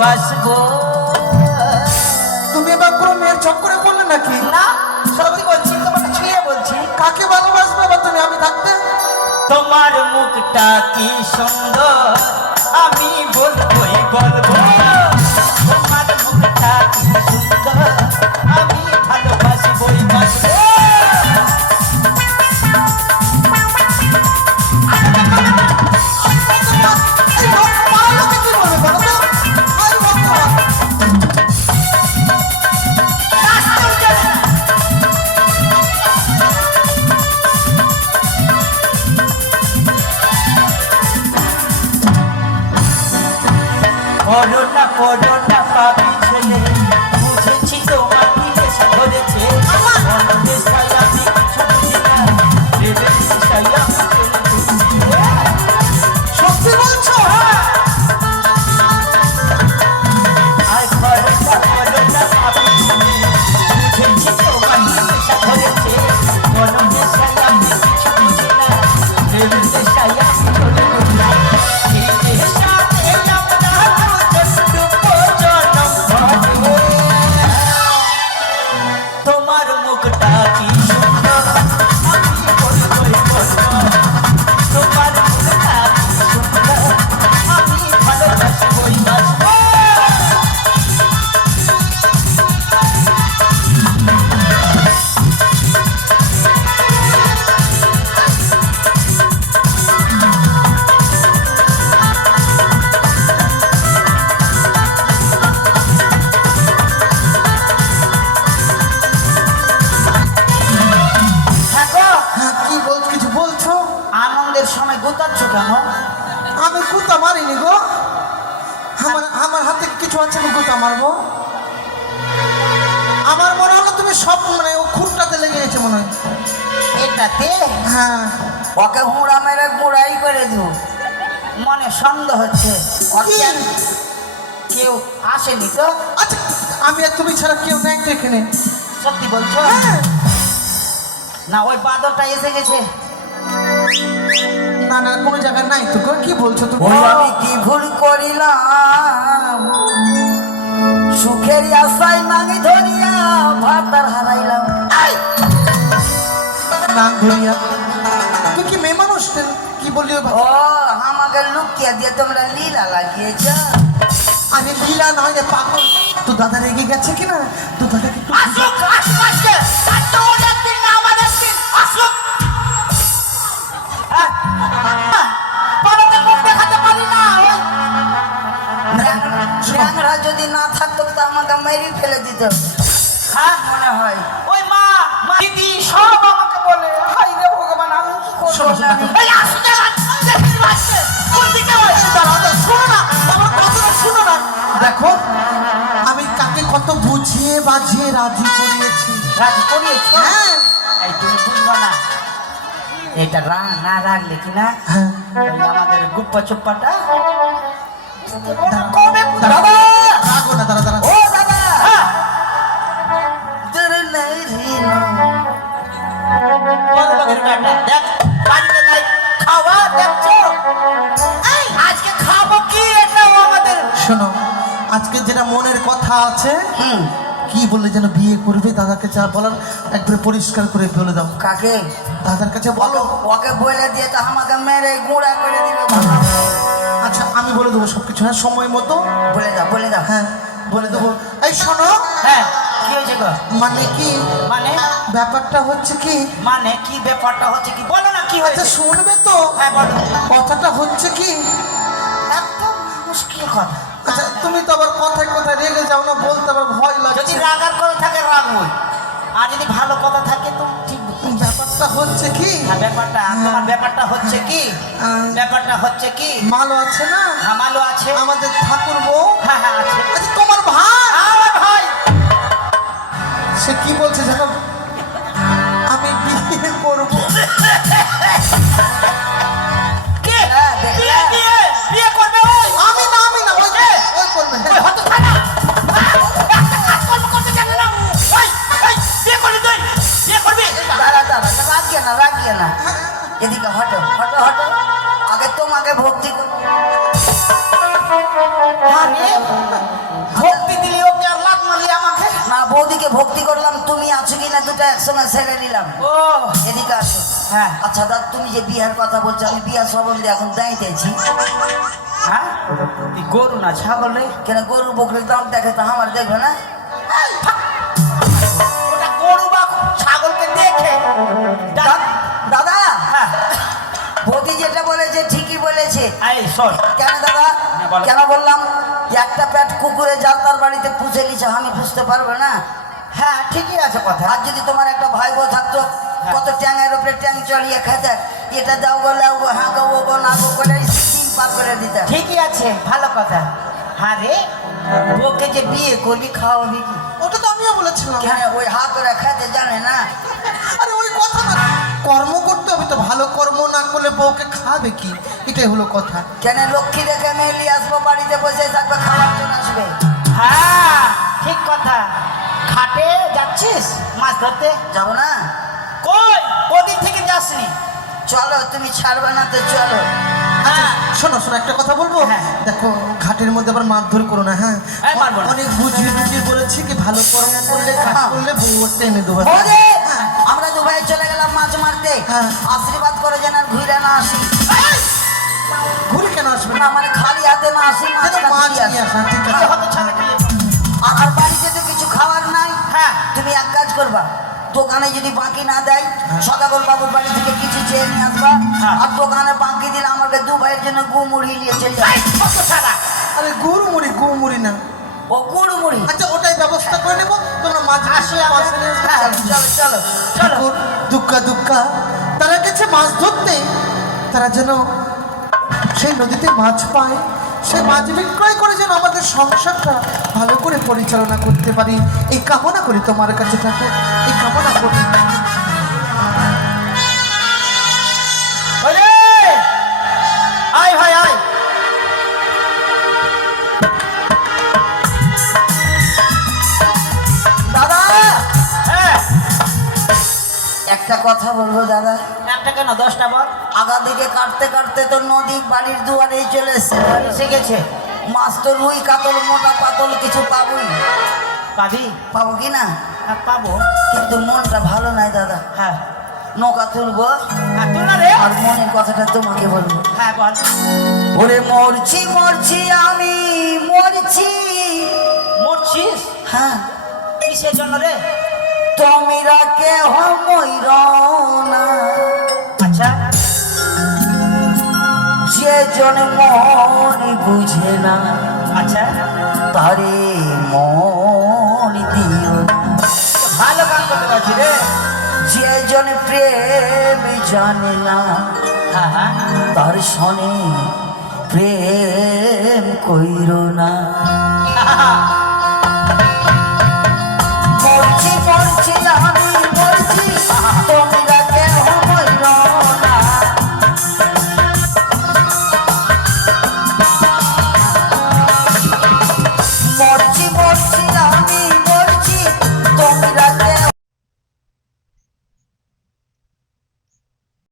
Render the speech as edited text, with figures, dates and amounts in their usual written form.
ভালোবাসবো। তুমি এবার কোনো মেয়ের চক্করে পড়লে নাকি? না সত্যি বলছি, তোমাকে ছুঁয়ে বলছি। কাকে ভালোবাসবে এবার তুমি আমি থাকতে? তোমার মুখটা কি সুন্দর আমি বলবোই বলবো। তোমার মুখটা কি সুন্দর আমি ভালোবাসবোই বাসবো। করোনা করোনা পাবি ছেলে বুঝেছি তোমার কি নেশা ধরেছে। অন্য নেশায় আমি কিছু বুঝি না, প্রেমের নেশায় আমি চলে বুঝি। সত্যি বলছো? আর করোনা করোনা পাবি ছেলে বুঝেছি তোমার কি নেশা ধরেছে। অন্য নেশায় আমি কিছু বুঝি না, প্রেমের নেশায় আমি চলে বুঝি। এই নেশাতে তোমার মুখটা কি সুন্দর আমি বলবোই বলবো। তোমার মুখটা কি সুন্দর আমি ভালোবাসবোই বাসবো। হ্যাঁ, কি বলছো? কিছু বলছো? আনন্দের সময় গোতাচ্ছ কেন? আমি কুতা মারিনি গো। আমার হাতে কিছু আছে, আমি কুতা মারবো? আমার মনে হলো তুমি সব মানে ও খুঁটটাতে লেগে গেছে মনে হয়। এটাতে হ্যাঁ, ওকে হুঁড়া মেরে গুঁড়াই করে দিব। মনে সন্দেহ হচ্ছে কেউ আসেনি তো? আচ্ছা আমি আর তুমি ছাড়া কেউ নেই তো এখানে? সত্যি বলছো? হ্যাঁ। না ওই বাদরটা এসে গেছে। না না, কোনো জায়গায় নাই তো গো। কি বলছো তুমি? ওই আমি কি ভুল করিলাম, সুখের আশায় নাঙি ধরিয়া ভাতার হারাইলাম। নাম ধরিয়া তুই কি মেয়ে মানুষ? কি বললি? ও আমাকে লুকিয়ে দিয়ে তোমরা লীলা লাগিয়েছ। আমি লীলা নয় রে পাগল। তো দাদা রেগে গেছে কিনা? তো দাদাকে একটু আসুক আসুক আজকে, আজকে ওর একদিন না আমার একদিন আসুক। পরতে মুখ দেখাতে পারি না। ন্যাংরা যদি না থাকতো তো আমাকে মেরে ফেলে দিত। হ্যাঁ মনে হয় ওই মা দিদি সব আমাকে বলে। হাই রে ভগবান, আমি কি করবো? এই আসতে আসতে কোন দিকে হয়? দাদা শোনো না, আমার কথাটা শোনো না। দেখো আমি কাকে কত বুঝিয়ে বাজিয়ে রাজি করিয়েছি। রাজি করিয়েছো? হ্যাঁ এই তুমি বুঝবো না, এটা না রাখলে কি না হ্যাঁ। আমাদের গুপ্পা চুপ্পাটা কবে দাদা রাগো না দাদা। ও দাদা দেখ বাড়িতে নাই খাওয়া দেখছো। এই আজকে খাবো কি এটাও আমাদের। শোনো আজকে যেটা মনের কথা আছে, হুম কি বলে যেন বিয়ে করবে, দাদাকে যা বলার একবারে পরিষ্কার করে বলে দাও। কাকে? দাদার কাছে বলো। ওকে বলে দিয়ে তো আমাকে মেরে গুঁড়া করে দিবে। আচ্ছা আমি বলে দেবো সবকিছু। হ্যাঁ সময় মতো বলে দাও বলে দাও। হ্যাঁ বলে দেবো। এই শোনো, হ্যাঁ কি হয়েছে গো? মানে কি মানে ব্যাপারটা হচ্ছে কি? মানে কি ব্যাপারটা হচ্ছে কি? বলো না কি আচ্ছা হয়েছে। শুনবে তো? হ্যাঁ বলো। কথাটা হচ্ছে কি? একদম মুশকিল কথা। আচ্ছা তুমি তো আবার কথায় কথায় রেগে যাও না, বলতে আবার ভয় যদি লাগছে। রাগার কথা থাকে রাগবই, আর যদি ভালো কথা থাকে তো ঠিক। ব্যাপারটা হচ্ছে কি? তোমার ব্যাপারটা হচ্ছে কি? আহ, ব্যাপারটা হচ্ছে কি? মালো আছে না হামালো আছে। আমাদের ঠাকুর বউ? হ্যাঁ হ্যাঁ আছে। আচ্ছা তোমার ভাই আমার ভাই সে কি বলছে জানো? আমি বিয়ে করবো। কে? বিয়ে করবে ওই? আমি না ওই করবে। ওই হতো থানা। কাজকর্ম করতে জানে না। ওই, ওই, বিয়ে করবি তুই? বিয়ে করবি? দাঁড়া, রাগিয়ে না। এদিকে হটো। আগে তোমাকে ভক্তি কর। আরে বৌদিকে ভক্তি করলাম, তুমি আছো কিনা দুটো একসঙ্গে সেরে নিলাম। ও এদিকে আসো। হ্যাঁ আচ্ছা দাদা, তুমি যে বিয়ার কথা বলছো, আমি বিয়ার সম্বন্ধে এখন দাঁড়িয়েছি। হ্যাঁ তুই গরু না ছাগল রে? কেন গরু বকরির দাম দেখে তো আমার দেখবে না? ওটা গরু বা ছাগলকে দেখে দাদা, হ্যাঁ বৌদি যেটা বলেছে ঠিকই বলেছে। এই শোন, কেন দাদা? হ্যাঁ, বলো। কেন বললাম? একটা পেট কুকুরে যার তার বাড়িতে পুষে গেছে, আমি বুঝতে পারবো না? হ্যাঁ ঠিকই আছে কথা। আর যদি তোমার একটা ভাই বউ থাকতো, কত ট্যাঙের উপরে ট্যাং চড়িয়ে খেতে, এটা দাও গো লাও গো হ্যাঁ গো ও গো না গো করে দিন পার করে দিতে। ঠিকই আছে, ভালো কথা। হ্যাঁ রে, ওকে যে বিয়ে করবি খাওয়াবি কি? ওটা তো আমিও বলেছিলাম। কেন ওই হাত করে খেতে জানে না? আরে ওই কথা না, কর্ম করতে হবে তো, ভালো কর্ম না করলে বউকে খাবে কি, এটাই হলো কথা। কেন লক্ষ্মী দেখে মেলি আসবো, বাড়িতে বসে থাকবে, খাবার জন্য আসবে। হ্যাঁ ঠিক কথা। ঘাটে যাচ্ছিস মাছ ধরতে? যাবো না? কই ওদিক থেকে যাসনি? চলো, তুমি ছাড়বে না তো চলো। আচ্ছা হ্যাঁ। শোনো শোনো, একটা কথা বলবো। হ্যাঁ। দেখো ঘাটের মধ্যে আবার মারধর করো না, হ্যাঁ? এই মারবো না। অনেক বুঝিয়ে বুঝিয়ে বলেছি কি ভালো কর্ম করলে কাজ করলে বউ টেনে দেবো। বৌদি, আমরা দুবাই চলে গেলাম মাছ মারতে, হ্যাঁ। আশীর্বাদ করে যেন আর ঘুরে না আসি। ঘুরে কেন আসবে না না? মানে খালি হাতে না আসি, যেন মাছটা মাছ ঘুরিয়ে নিয়ে আসি। আসা, ঠিক তুই আছে। হয়তো ছাড়া পেয়ে আর বাড়িতে তো কিছু খাবার নাই। হ্যাঁ। তুমি এক কাজ করবা, দোকানে যদি বাকি না দেয়, সদাগর বাবুর বাড়ি থেকে কিছু চেয়ে নিয়ে আসবা। হ্যাঁ। আর দোকানে বাকি দিলে আমাকে দু ভাইয়ের জন্য গু মুড়ি নিয়ে চলে যাবে। ছাড়া আরে গুড় মুড়ি না। ও গুড় মুড়ি? আচ্ছা ওটাই ব্যবস্থা করে নেবো, তোমরা মাছ আসলে হ্যাঁ, চলো চলো চলো। দুক্কা দুক্কা তারা গেছে মাছ ধরতে, তারা যেন সেই নদীতে মাছ পায়, সেই মাছ বিক্রয় করে যেন আমাদের সংসারটা ভালো করে পরিচালনা করতে পারি, এই কামনা করি তোমার কাছে ঠাকুর, এই কামনা করি। ওরে আয় ভাই আয়। দাদা, হ্যাঁ একটা কথা বলবো দাদা। একটা কেন 10টা বল। আগা দিকে কাটতে কাটতে তো নদী বাড়ির দুয়ারেই চলে এসছে। এসে গেছে। মাছ তো রুই কাতল মোটা পাতল কিছু পাবোই। পাবি? পাবো কি না? হ্যাঁ, পাবো। কিন্তু মনটা ভালো নাই দাদা। হ্যাঁ নৌকা তুলবো হ্যাঁ তুই না রে। আর মনের কথাটা তোমাকে বলবো। হ্যাঁ বল। ওরে মরছি মরছি আমি মরছি। মরছিস? হ্যাঁ, কিসের জন্য রে? তোমরা কেহ মইর না, আচ্ছা যে জন মন বুঝে না, আচ্ছা তারে মন দিও না। ভালো কাজ করতে পারছি রে। যে জন প্রেম জানে না, হ্যাঁ হ্যাঁ তার সনে প্রেম কইর না।